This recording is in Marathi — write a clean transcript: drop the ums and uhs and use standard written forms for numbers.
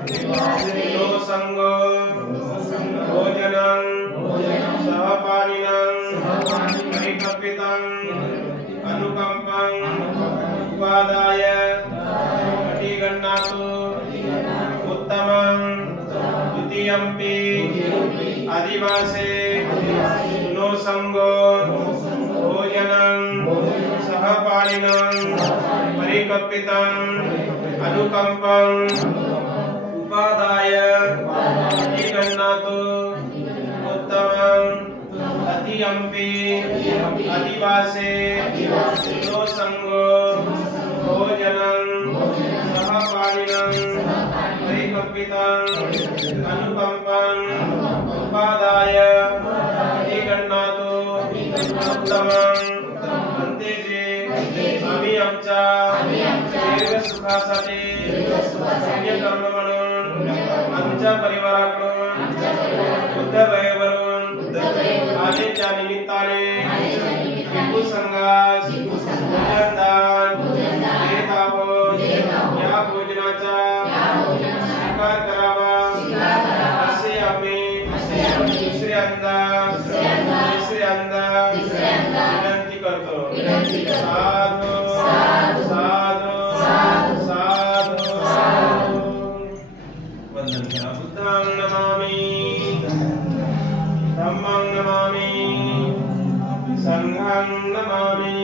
नो संगो भोजनं सहपानिनं परिकल्पितं अनुकंपं उपादाय प्रतिगृह्णातु उत्तमं द्वितीयंपि आदिवासे नो संगो भोजनं सहपानिनं परिकल्पितं अनुकंपं उपादाय प्रतिगृह्णातु उत्तमं द्वितीयंपि आदिवासे नो संगो भोजनं सहपानिनं परिकल्पितं अनुकंपं उपादाय प्रतिगृह्णातु उत्तमं अंतेजे आम्ही आमच्या दीर्घ सुखासाठी पुण्यकर्म म्हणून आमच्या परिवाराकडून बुद्ध गयेवरून आलेच्या निमित्ताने भिक्खू संघास भोजनदान देत आहोत. या भोजनाचा स्वीकार करावा असे आम्ही दुसऱ्यांदा तिसऱ्यांदा विनंती करतो. साधू साधू साधू साधू. वंदन करा. बुद्धं नमामि धम्मं नमामि संघं नमामि